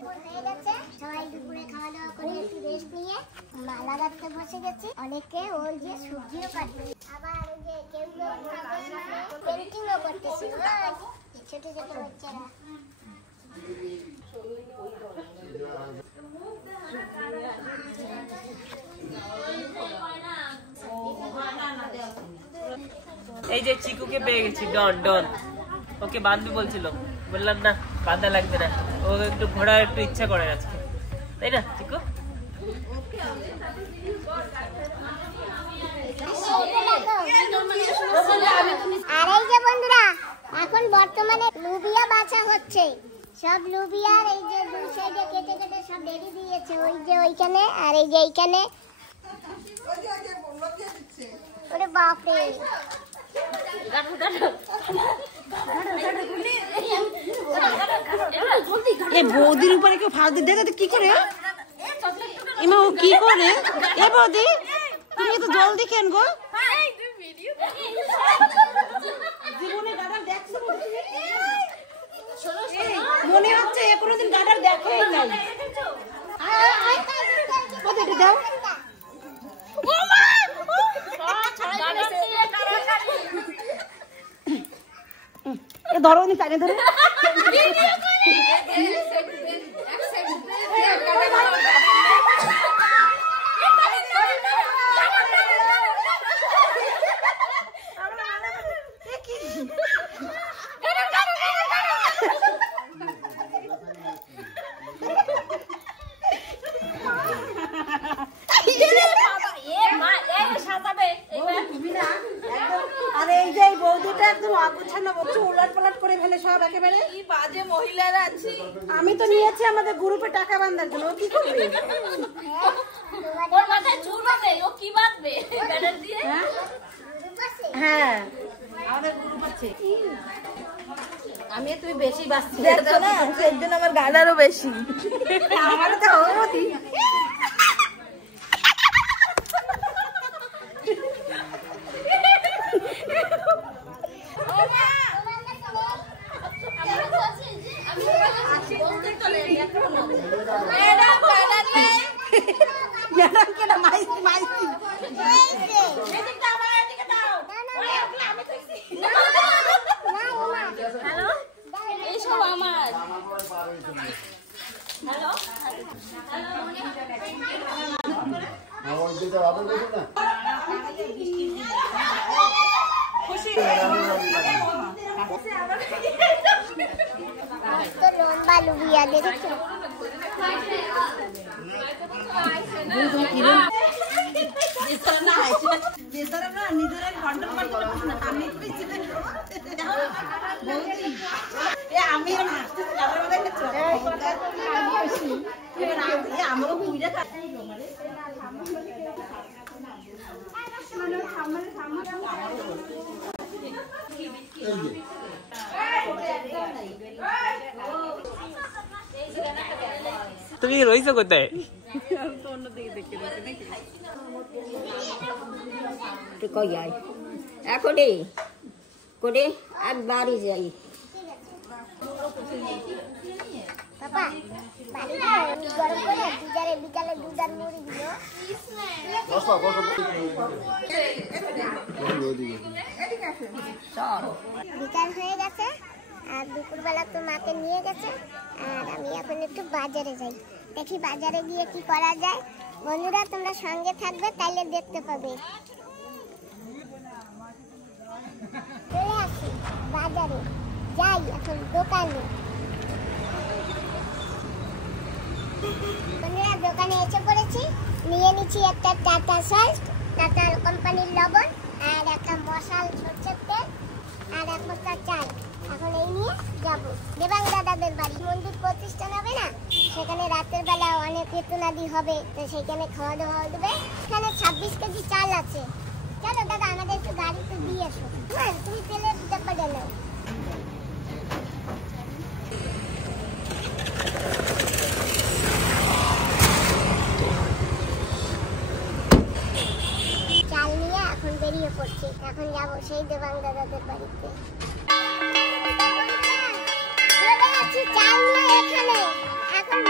হয়ে গেছে, সবাই দুপুরে খাওয়া দাওয়া করে একটু রেস্ট নিয়ে মালা গাঁথতে বসে গেছি। অনেকে ওই যে সবজিও কাটবে, আবার ওই যে কেউ পেন্টিংও করতেছে, ছোট ছোট বাচ্চারা। এই যে চিকুকে পেয়ে গেছি, ডন ডন। ওকে বাঁধবি বলছিল, বললাম না বাঁধা লাগবে না, ও একটু ঘোরার একটু ইচ্ছা করে আজকে, তাই না চিকু? আর এই যে বন্ধুরা, এখন বর্তমানে লুবিয়া বাছা হচ্ছে। সব লুবিয়ার এই যে দুই সাইডে কেটে কেটে সব রেডি দিয়েছে, ওই যে ওইখানে আর এই যে এইখানে। ওরে বাপরে, বৌদির উপরে কেউ ফাঁক দিয়ে দেখে কি করে এমা, ও কি করে? এ বৌদি, তুমি তো জলদি খেন গো। মনে হচ্ছে এ কোনোদিন গাডার দেখে নাই। দাও ধরো, টানে ধরো। আমি তো নিয়েছি আমাদের গ্রুপে টাকা বাঁধার জন্য, ও কি করবে? ওর মাথায় চুল বাঁধে, ও কি বাঁধবে? ব্যানার দিয়ে? হ্যাঁ, আমাদের গ্রুপ আছে। আমি তুমি বেশি বাঁচছি দেখছো না, এর জন্য আমার গাড়ারও বেশি। আমারও তো হওয়ারই। লম্বা লুবিয়া দেখেছো? তুমি রয়েছো কোথায়? এখনই করে এক বাড়ি যাই। বাবা, বাড়ি গরম করে বিকালে দুধ আর মুড়ি দিল। বিকাল হয়ে গেছে আর দুপুরবেলা তো মাকে নিয়ে গেছে, আর আমি এখন একটু বাজারে যাই, দেখি বাজারে গিয়ে কি করা যায়। বন্ধুরা তোমরা সঙ্গে থাকবে, তাইলে দেখতে পাবে। চলে আসি বাজারে, যাই এখন দোকানে। বন্ধুরা দোকানে এসে পড়েছি, নিয়ে নিচ্ছি একটা টাটা সল্ট, টাটা কোম্পানির লবণ, আর একটা মশাল সরষের তেল, আর এক বস্তা চাল। এখন এই নিয়ে যাবো দেবাং দাদাদের বাড়ি, মন্দির প্রতিষ্ঠান হবে না, সেখানে রাতের বেলা অনেক কীর্তনাদি হবে, তো সেখানে খাওয়া দাওয়া দেবে। এখানে 26 কেজি চাল আছে। চলো দাদা, আমাদের একটু গাড়িতে দিয়ে এসো। হ্যাঁ, তুমি তেলের ডাব্বাটা নাও। চাল নিয়ে এখন বেরিয়ে পড়ছি, এখন যাবো সেই দেবাং দাদাদের বাড়িতে। চাল নিয়ে এখানে এখন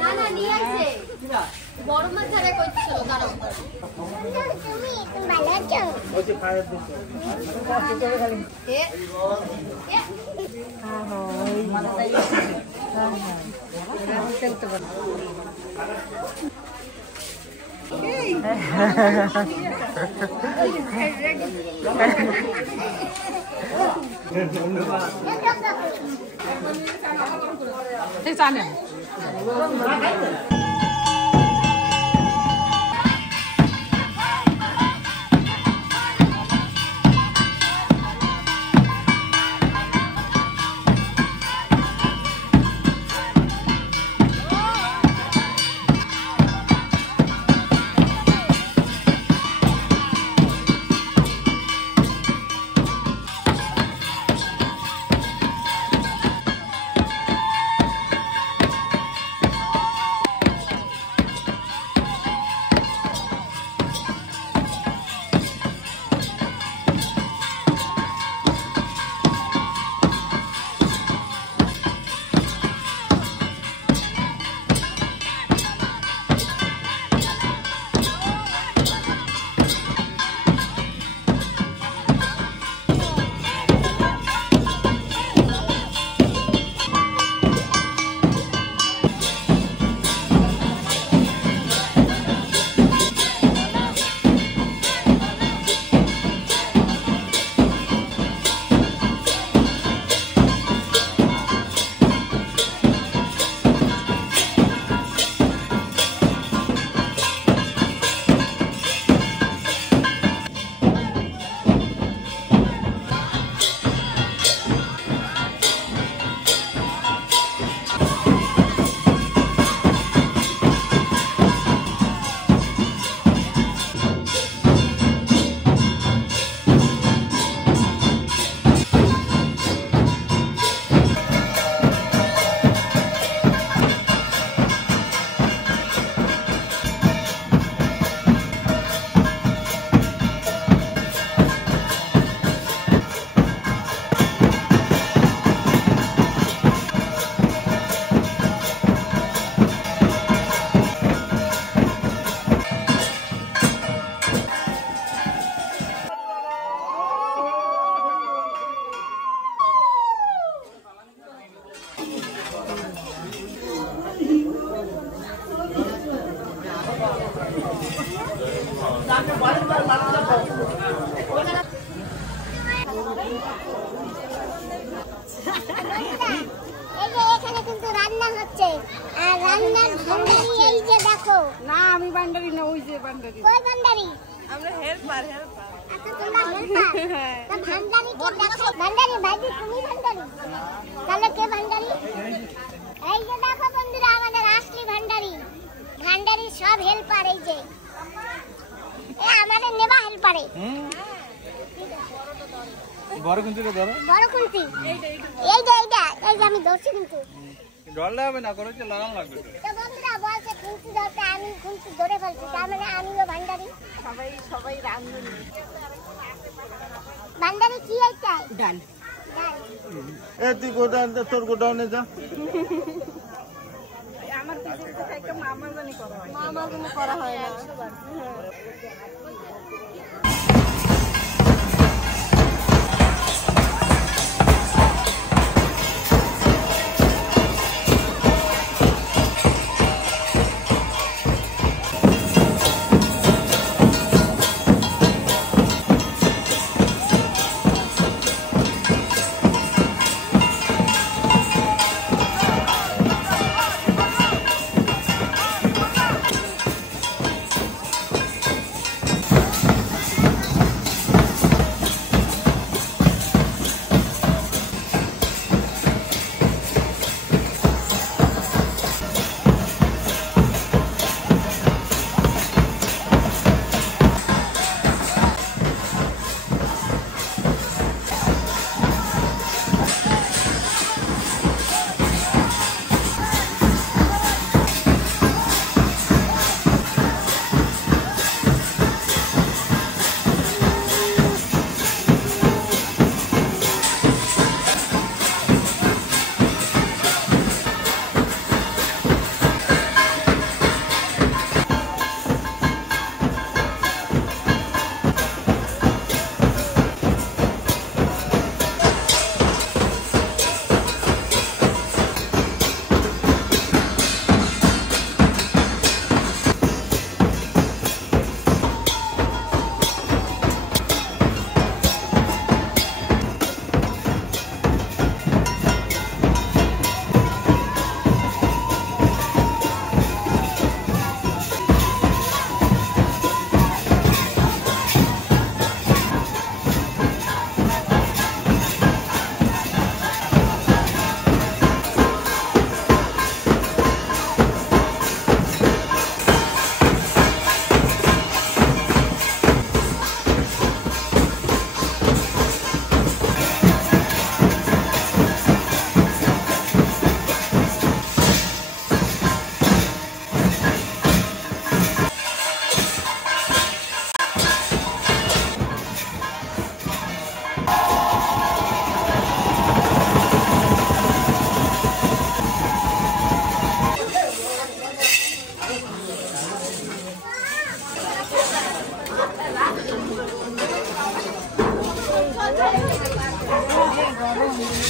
না না নিয়ে আসছে বড় মাছ ছাড়া করছিল কারণ তুমি ভালো আছো? এখানে কিন্তু রান্না হচ্ছে আর রান্নার ভান্ডারি এই যে দেখো। না আমি ভান্ডারি না, ওই যে ভান্ডারি। কই ভান্ডারি? আমরা হেল্পার। আচ্ছা তোমরা হেল্পার। না ভান্ডারি কে দেখাই? ভান্ডারি ভাইজি তুমি ভান্ডারি? তাহলে কে ভান্ডারি? এই যে দেখো বন্ধুরা আমাদের আসলি ভান্ডারি। ভান্ডারি সব হেল্পার এই যে। আমাদের নেবা হেল্পারে। বড় কুন্তিটা ধরো। বড় কুন্তি এই যে আমি ধরছি কিন্তু ডরলে হবে না, করে লাগান লাগবে তো বন্ধুরা বলছে কুন্তি ধরতে, আমি কুন্তি ধরে ফেলছি, তার মানে আমিও ভান্ডারি। সবাই রাঁধুনি। ভান্ডারি কি এইটা? ডাল। এ তুই গোটা তোর গোডাউনে যা। আমার পিছনে একটা মামা জানি করা হয়। মামা জানি করা হয় না।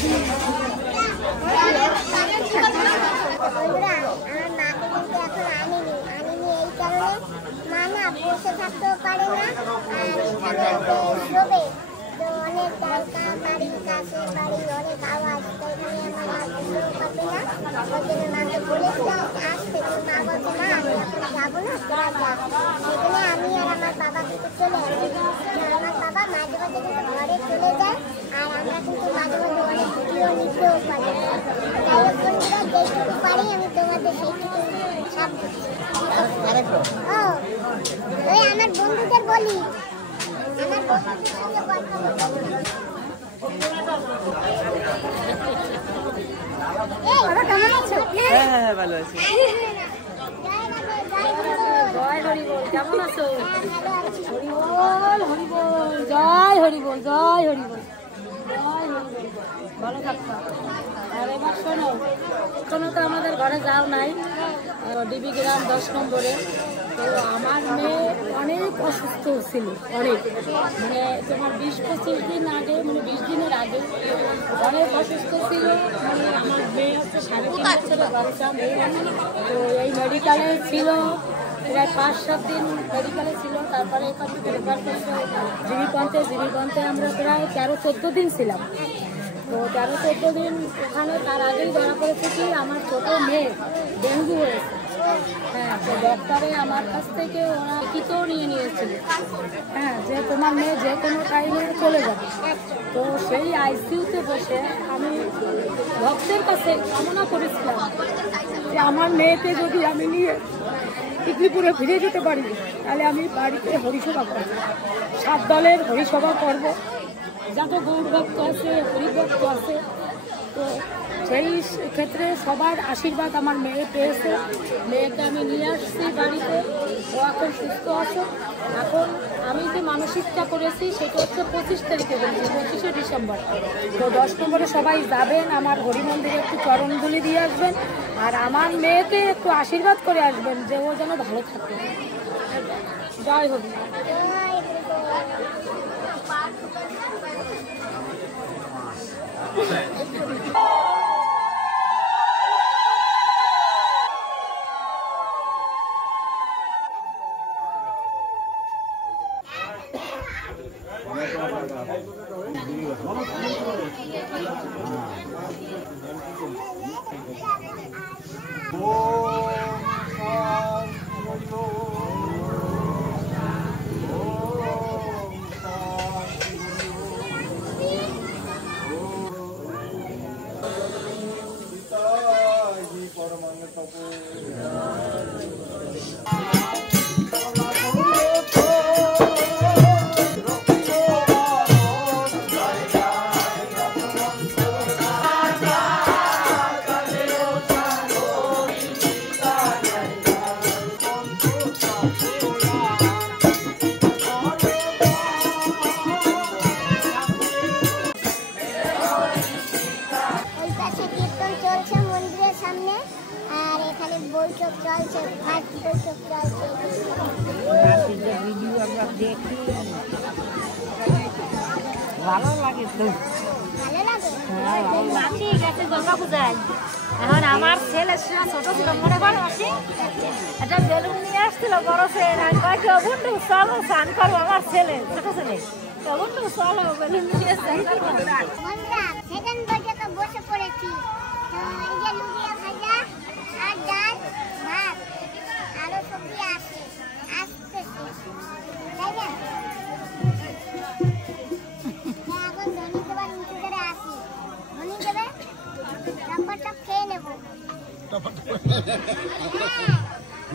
বন্ধুরা আমার মাকে কিন্তু এখন আনিনি এই কারণে মা না বসে থাকতেও পারে না, আর এখানে শোবে তো অনেক বাড়ির কাছে অনেক আওয়াজ, তো এখানে আমার মা বসেও পাবে না। ওই জন্য মাকে বলেছি আসতে, তো মা বলছে না আমি এখন যাবো না, তোরা যা। সেখানে আমি আর আমার বাবা কিন্তু চলে আসি। আমার বাবা মাঝে মাঝে কিন্তু ঘরে চলে যায়, আর আমরা কিন্তু মাঝে মাঝে অনেক ভিডিও নিতেও পারি। যাই হোক বন্ধুরা, যেটুকু পারি আমি তোমাদের সেইটুকু সাপ দিচ্ছি। ওই আমার বন্ধুদের বলি, আমার বন্ধুদের সঙ্গে কথা বলি। কেমন আছো? হ্যাঁ ভালো আছি। জয় হরি বল, কেমন আছো? হরি বল, হরি বল, জয় হরি বল, জয় হরি বল, জয় হরি বল, ভালো থাকবা। আর এবার শোনো, এখনো তো আমাদের ঘরে যাও নাই, ডিবি গ্রাম 10 নম্বরে। তো আমার মেয়ে অনেক অসুস্থ ছিল, অনেক, মানে তোমার 20-25 দিন আগে, মানে 20 দিনের আগে অনেক অসুস্থ ছিল। মানে আমার মেয়ে হচ্ছে 3.5 বছরের বাচ্চা মেয়ে। তো এই মেডিকেলে ছিল প্রায় 5-7 দিন মেডিকেলে ছিল। তারপরে এখান থেকে রেফার করছে জীবিকান্তে আমরা প্রায় 13-14 দিন ছিলাম। তো 13-14 দিন ওখানে, তার আগেই ধরা পড়েছে কি আমার ছোটো মেয়ে ডেঙ্গু হয়েছে। হ্যাঁ, তো ডক্টরে আমার কাছ থেকে ওরা লিখিতও নিয়েছিল, হ্যাঁ, যে তোমার মেয়ে যে কোনো টাইমে চলে যাবে। তো সেই আইসিইউতে বসে আমি ভক্তের কাছে কামনা করেছিলাম যে আমার মেয়েকে যদি আমি নিয়ে টিকলিপুরে ফিরে যেতে পারি, তাহলে আমি বাড়িতে হরিসভা করব, 7 দলের হরিসভা করব, যত গৌর ভক্ত আছে, হরিভক্ত আছে। তো সেই ক্ষেত্রে সবার আশীর্বাদ আমার মেয়ে পেয়েছে। মেয়েকে আমি নিয়ে আসছি বাড়িতে, ও এখন সুস্থ আছে। এখন আমি যে মানসিকটা করেছি সেটা হচ্ছে 25 তারিখে, 25শে ডিসেম্বর। তো 10 নম্বরে সবাই যাবেন, আমার হরি মন্দিরে একটু চরণধুলি দিয়ে আসবেন, আর আমার মেয়েকে একটু আশীর্বাদ করে আসবেন যে ও যেন ভালো থাকে। জয় হরি। বৈঠক চলছে, ফার্স্ট বৈঠক চলছে। ভিডিও আমরা দেখি, ভালো লাগে তো, ভালো লাগে। মাসি গেছে দুর্গা পূজায়। এখন আমার ছেলে ছোট ছিল, মনে করো মাসি একটা বেলুন নিয়ে আসছিল বড় ছেলে, আমি কয়েকটি বন্ধু চলো স্নান করবো, আমার ছেলে ছোট ছেলে বন্ধু চলো বেলুন নিয়ে স্নান করবো। বন্ধুরা সেকেন্ড বৈঠকে বসে পড়েছি। এই যে লুবিয়া ভাজা আর ডাল ভাত আরো সবজি আছে, আসতেছে, তাই না? এখন ধনী দেবার নিচে ধরে আসি, ধনী দেবে টপ খেয়ে নেবো।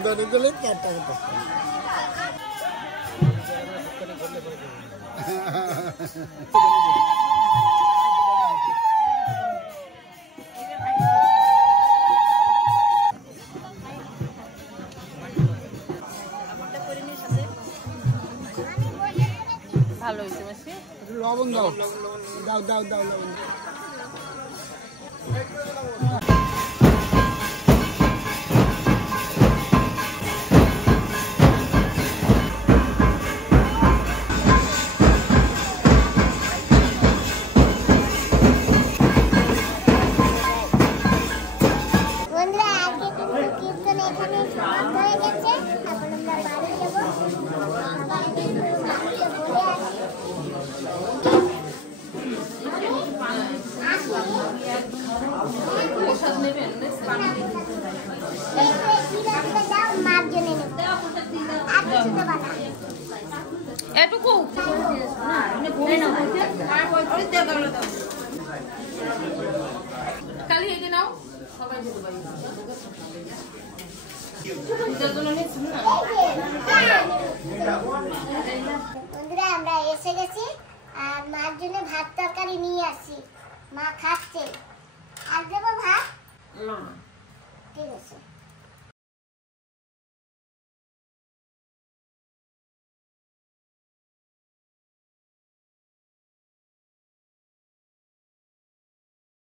ধনী দিলে চারটা ভালো হয়েছে মাসি। লবণ দাও, দাও দাও দাও লবণ। খালি এই যে নাও সবাই যেতে পারি বন্ধুরা আমরা এসে গেছি আর মার জন্য ভাত তরকারি নিয়ে আসি মা খাচ্ছে আর দেবো ভাত ঠিক আছে